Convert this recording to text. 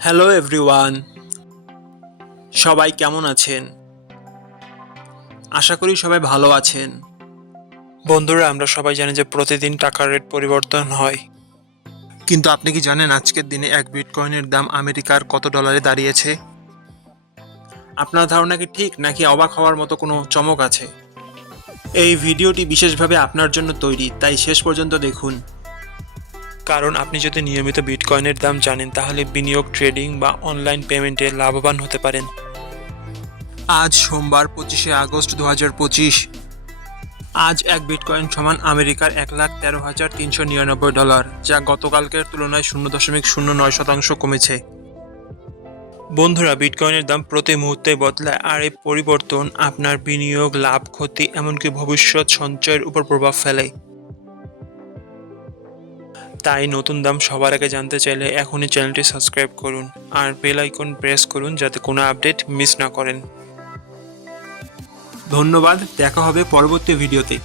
Hello everyone সবাই কেমন আছেন? আশা করি সবাই ভালো আছেন। বন্ধুরা, আমরা সবাই জানি যে প্রতিদিন টাকার রেট পরিবর্তন হয়। কিন্তু আপনি কি জানেন আজকের দিনে এক বিটকয়েনের দাম আমেরিকার কত ডলারে দাঁড়িয়েছে? আপনার ধারণা কি ঠিক, নাকি অবাক হওয়ার মতো কোনো চমক আছে? এই ভিডিওটি বিশেষভাবে আপনার জন্য তৈরি, তাই শেষ পর্যন্ত দেখুন। কারণ আপনি যদি নিয়মিত বিটকয়েনের দাম জানেন তাহলে বিনিয়োগ ট্রেডিং বা অনলাইন পেমেন্টে লাভবান হতে পারেন। আজ সোমবার পঁচিশে আগস্ট দু পঁচিশ। আজ এক বিটকয়েন সমান আমেরিকার এক লাখ তেরো হাজার তিনশো নিরানব্বই ডলার যা গতকালকের তুলনায় শূন্য দশমিক শূন্য নয় শতাংশ কমেছে। বন্ধুরা বিটকয়েনের দাম প্রতি মুহূর্তে বদলায় আর এই পরিবর্তন আপনার বিনিয়োগ লাভ ক্ষতি এমনকি ভবিষ্যৎ সঞ্চয়ের উপর প্রভাব ফেলে। তাই নতুন দাম সবার আগে জানতে চাইলে এখনই চ্যানেলটি সাবস্ক্রাইব করুন আর বেল আইকন প্রেস করুন যাতে কোনো আপডেট মিস না করেন। ধন্যবাদ, দেখা হবে পরবর্তী ভিডিওতে।